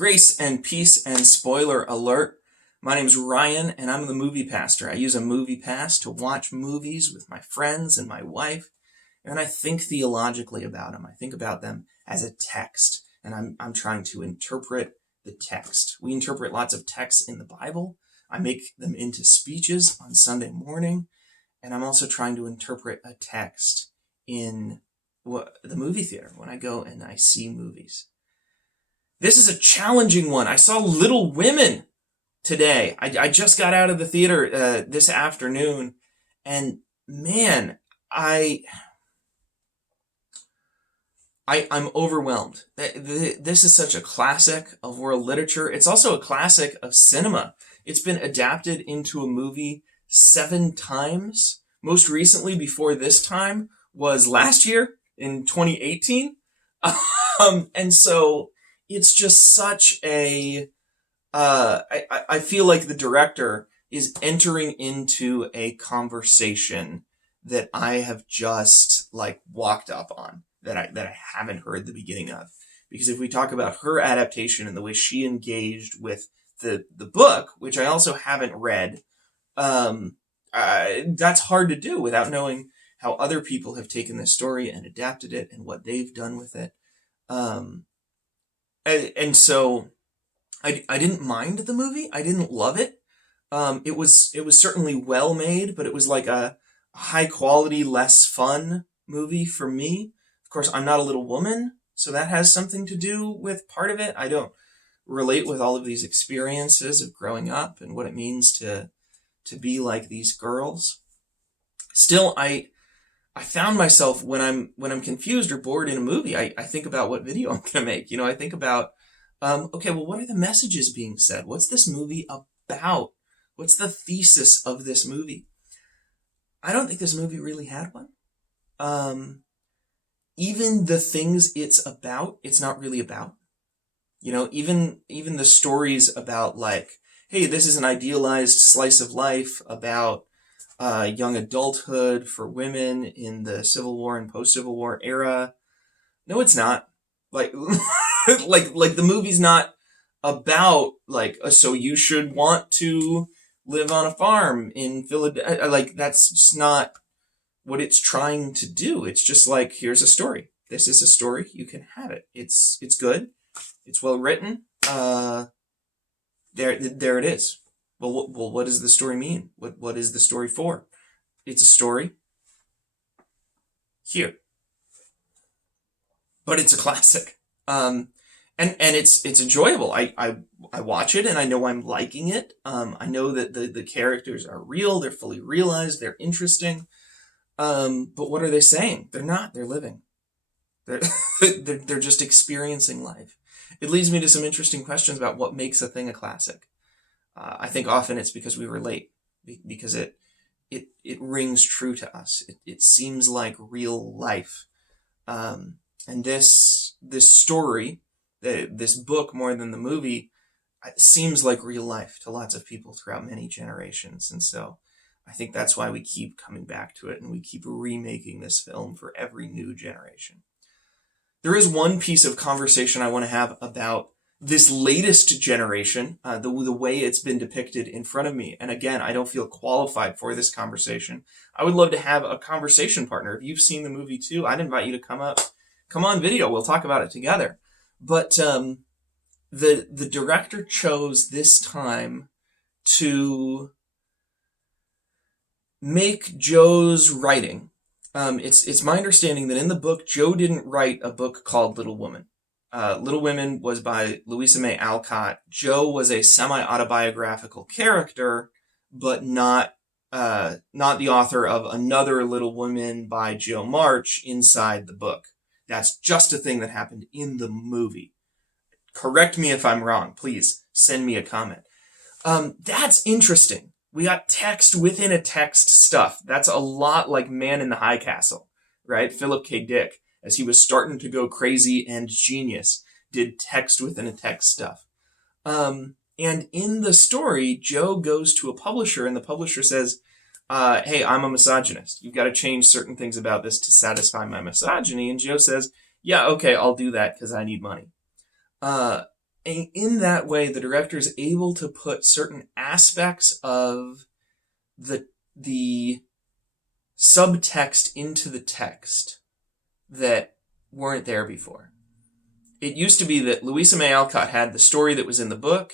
Grace and peace and spoiler alert. My name's Ryan and I'm the movie pastor. I use a movie pass to watch movies with my friends and my wife, and I think theologically about them. I think about them as a text, and I'm trying to interpret the text. We interpret lots of texts in the Bible. I make them into speeches on Sunday morning, and I'm also trying to interpret a text in the movie theater when I go and I see movies. This is a challenging one. I saw Little Women today. I just got out of the theater this afternoon, and man, I'm overwhelmed. This is such a classic of world literature. It's also a classic of cinema. It's been adapted into a movie 7 times. Most recently, before this time, was last year in 2018. And so it's just such a, I feel like the director is entering into a conversation that I have just walked up on, that I haven't heard the beginning of. Because if we talk about her adaptation and the way she engaged with the book, which I also haven't read, that's hard to do without knowing how other people have taken this story and adapted it and what they've done with it. And so I didn't mind the movie. I didn't love it. It was certainly well made, but it was like a high quality, less fun movie for me. Of course, I'm not a little woman, so that has something to do with part of it. I don't relate with all of these experiences of growing up and what it means to be like these girls. Still, I found myself when I'm confused or bored in a movie, I think about what video I'm gonna make. I think about, okay, well, what are the messages being said? What's this movie about? What's the thesis of this movie? I don't think this movie really had one. Even the things it's about, it's not really about. Even the stories about hey, this is an idealized slice of life about young adulthood for women in the Civil War and post-Civil War era. No, it's not. Like the movie's not about so you should want to live on a farm in Philadelphia. That's just not what it's trying to do. It's just here's a story. This is a story. You can have it. It's good. It's well written. There it is. Well, what does the story mean? What is the story for? It's a story here, but it's a classic. And it's enjoyable. I watch it and I know I'm liking it. I know that the characters are real. They're fully realized. They're interesting. But what are they saying? They're not. They're living. They're just experiencing life. It leads me to some interesting questions about what makes a thing a classic. I think often it's because we relate, because it rings true to us. It seems like real life. And this story, this book more than the movie, seems like real life to lots of people throughout many generations. And so I think that's why we keep coming back to it and we keep remaking this film for every new generation. There is one piece of conversation I want to have about this latest generation, the way it's been depicted in front of me. And again, I don't feel qualified for this conversation. I would love to have a conversation partner. If you've seen the movie too, I'd invite you to come on video. We'll talk about it together. But the director chose this time to make Joe's writing. It's my understanding that in the book, Joe didn't write a book called Little Women. Little Women was by Louisa May Alcott. Joe was a semi-autobiographical character, but not the author of another Little Women by Joe March inside the book. That's just a thing that happened in the movie. Correct me if I'm wrong. Please send me a comment. That's interesting. We got text within a text stuff. That's a lot like Man in the High Castle, right? Philip K. Dick, as he was starting to go crazy and genius, did text within a text stuff. And in the story, Joe goes to a publisher and the publisher says, hey, I'm a misogynist. You've got to change certain things about this to satisfy my misogyny. And Joe says, yeah, okay, I'll do that because I need money. in that way, the director is able to put certain aspects of the subtext into the text that weren't there before. It used to be that Louisa May Alcott had the story that was in the book,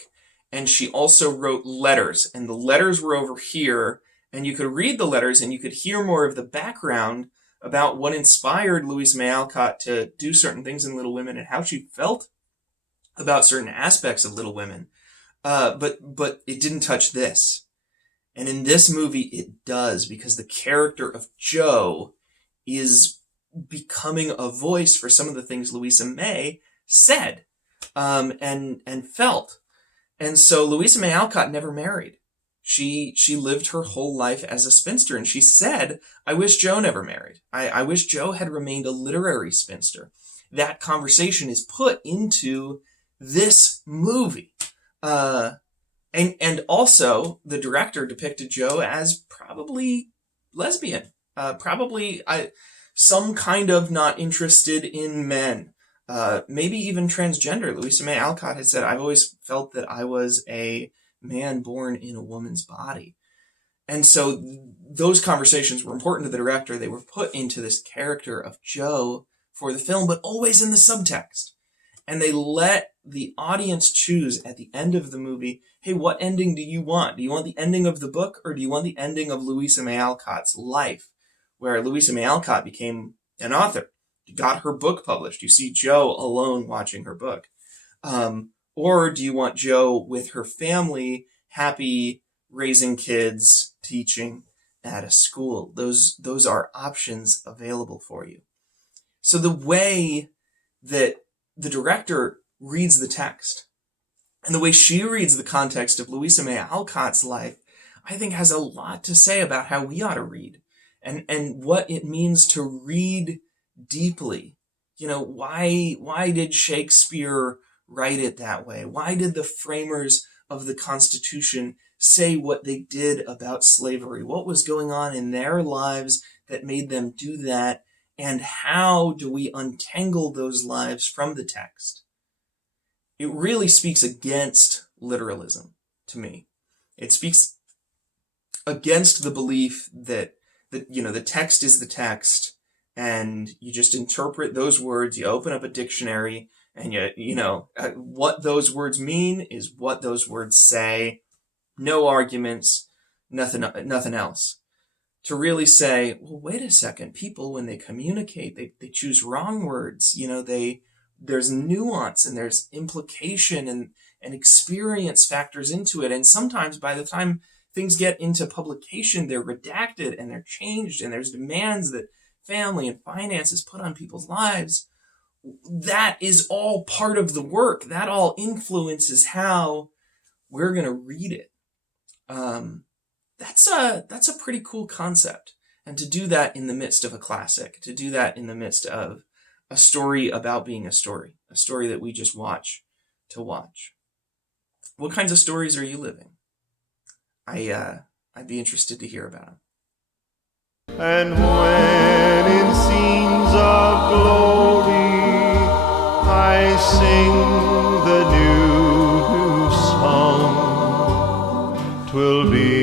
and she also wrote letters, and the letters were over here, and you could read the letters and you could hear more of the background about what inspired Louisa May Alcott to do certain things in Little Women and how she felt about certain aspects of Little Women. But it didn't touch this. And in this movie, it does, because the character of Jo is becoming a voice for some of the things Louisa May said and felt. And so Louisa May Alcott never married. She lived her whole life as a spinster, and she said, I wish Jo never married. I wish Jo had remained a literary spinster. That conversation is put into this movie. And also, the director depicted Jo as probably lesbian. Probably some kind of not interested in men. Maybe even transgender. Louisa May Alcott had said, I've always felt that I was a man born in a woman's body. And so those conversations were important to the director. They were put into this character of Jo for the film, but always in the subtext. And they let the audience choose at the end of the movie, hey, what ending do you want? Do you want the ending of the book, or do you want the ending of Louisa May Alcott's life, where Louisa May Alcott became an author, got her book published? You see Jo alone watching her book. Or do you want Jo with her family, happy, raising kids, teaching at a school? Those are options available for you. So the way that the director reads the text and the way she reads the context of Louisa May Alcott's life, I think has a lot to say about how we ought to read and what it means to read deeply. You know, why did Shakespeare write it that way? Why did the framers of the Constitution say what they did about slavery? What was going on in their lives that made them do that? And how do we untangle those lives from the text? It really speaks against literalism to me. It speaks against the belief that the text is the text, and you just interpret those words. You open up a dictionary, and what those words mean is what those words say. No arguments, nothing else. To really say, well, wait a second, people, when they communicate, they choose wrong words. There's nuance and there's implication and experience factors into it. And sometimes by the time things get into publication, they're redacted and they're changed, and there's demands that family and finances put on people's lives. That is all part of the work. That all influences how we're going to read it. That's a pretty cool concept. And to do that in the midst of a classic, to do that in the midst of a story about being a story that we just watch to watch. What kinds of stories are you living? I'd be interested to hear about them. And when in scenes of glory I sing the new song, 'twill be